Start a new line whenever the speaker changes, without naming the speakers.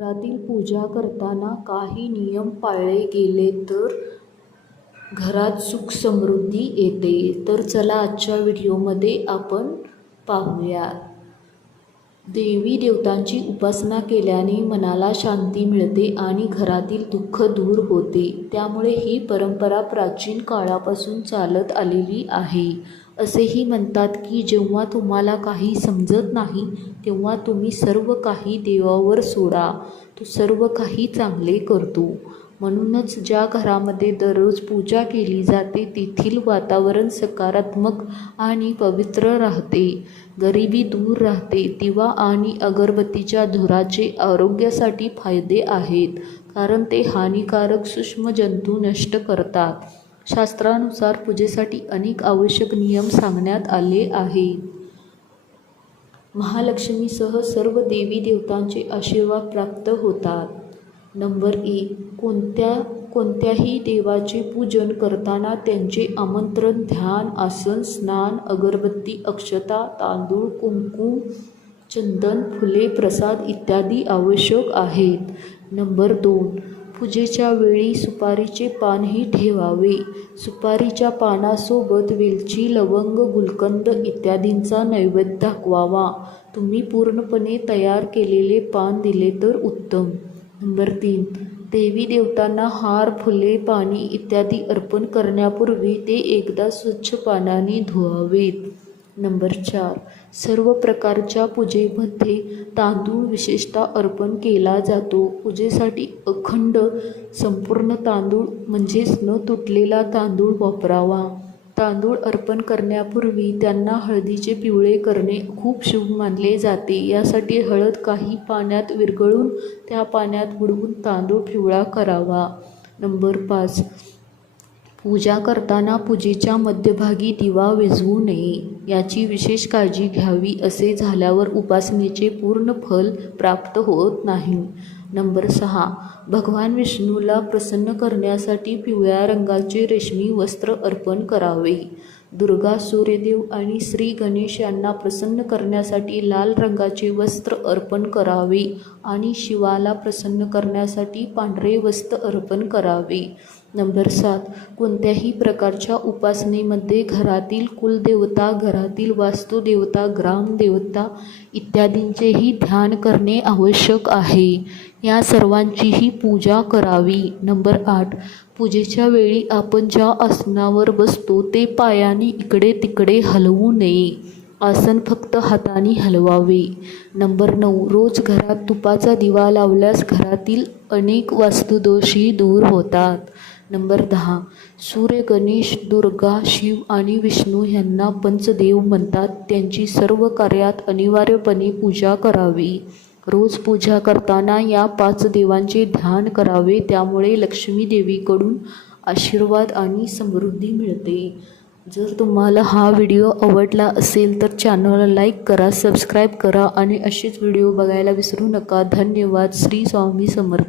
घरातील पूजा करताना काही नियम पाळले गेले तर घरात सुख समृद्धी येते. तर चला आजच्या व्हिडिओमध्ये आपण पाहूया. देवी देवतांची उपासना केल्याने मनाला शांती मिळते आणि घरातील दुःख दूर होते. त्यामुळे ही परंपरा प्राचीन काळापासून चालत आलेली आहे. असेही म्हणतात की जेव्हा तुम्हाला काही समजत नाही तेव्हा तुम्ही सर्व काही देवावर सोडा. तो सर्व काही चांगले करतो. म्हणूनच ज्या घरामध्ये दररोज पूजा केली जाते तेथील वातावरण सकारात्मक आणि पवित्र राहते. गरिबी दूर राहते दिवा आणि अगरबत्तीच्या धुराचे आरोग्यासाठी फायदे आहेत कारण ते हानिकारक सूक्ष्म जंतू नष्ट करतात. शास्त्रानुसार पूजेसाठी अनेक आवश्यक नियम सांगण्यात आले आहेत महालक्ष्मीसह सर्व देवी देवतांचे आशीर्वाद प्राप्त होतात. नंबर एक कोणत्या कोणत्याही देवाचे पूजन करताना त्यांचे आमंत्रण ध्यान आसन स्नान अगरबत्ती अक्षता तांदूळ कुंकू चंदन फुले प्रसाद इत्यादी आवश्यक आहेत. नंबर दोन पूजेच्या वेळी सुपारीचे पानही ठेवावे. सुपारीच्या पानासोबत वेलची लवंग गुलकंद इत्यादींचा नैवेद्य दाखवावा. तुम्ही पूर्णपणे तयार केलेले पान दिले तर उत्तम. नंबर तीन. देवी देवतांना हार फुले पाणी इत्यादी अर्पण करण्यापूर्वी ते एकदा स्वच्छ पानाने धुवावेत. नंबर चार. सर्व प्रकारच्या पूजेमध्ये तांदूळ विशेषतः अर्पण केला जातो. पूजेसाठी अखंड संपूर्ण तांदूळ म्हणजेच न तुटलेला तांदूळ वापरावा. तांदूळ अर्पण करण्यापूर्वी त्यांना हळदीचे पिवळे करणे खूप शुभ मानले जाते. यासाठी हळद काही पाण्यात विरघळून त्या पाण्यात बुडवून तांदूळ पिवळा करावा. नंबर पाच. पूजा करताना पूजेच्या मध्यभागी दिवा विझवू नये याची विशेष काळजी घ्यावी असे झाल्यावर उपासनेचे पूर्ण फल प्राप्त होत नाही. नंबर सहा. भगवान विष्णूला प्रसन्न करण्यासाठी पिवळ्या रंगाचे रेशमी वस्त्र अर्पण करावे. दुर्गा सूर्यदेव आणि श्री गणेश यांना प्रसन्न करण्यासाठी लाल रंगाचे वस्त्र अर्पण करावे आणि शिवाला प्रसन्न करण्यासाठी पांढरे वस्त्र अर्पण करावे. नंबर सात. कोणत्याही प्रकारच्या उपासनेमध्ये घरातील कुलदेवता घरातील वास्तुदेवता ग्रामदेवता इत्यादींचेही ध्यान करणे आवश्यक आहे. या सर्वांचीही पूजा करावी. नंबर आठ पूजेच्या वेळी आपण ज्या आसनावर बसतो ते पायाने इकडे तिकडे हलवू नये. आसन फक्त हाताने हलवावे. नंबर नऊ रोज घरात तुपाचा दिवा लावल्यास घरातील अनेक वास्तुदोषही दूर होतात. नंबर दहा सूर्य गणेश दुर्गा शिव आणि विष्णू यांना पंचदेव म्हणतात. त्यांची सर्व कार्यात अनिवार्यपणे पूजा करावी. रोज पूजा करताना या पाच देवांचे ध्यान करावे त्यामुळे लक्ष्मी देवीकडून आशीर्वाद आणि समृद्धी मिळते. जर तुम्हाला हा व्हिडिओ आवडला असेल तर चॅनलला लाईक करा सबस्क्राईब करा आणि असेच व्हिडिओ बघायला विसरू नका. धन्यवाद. श्री स्वामी समर्थ.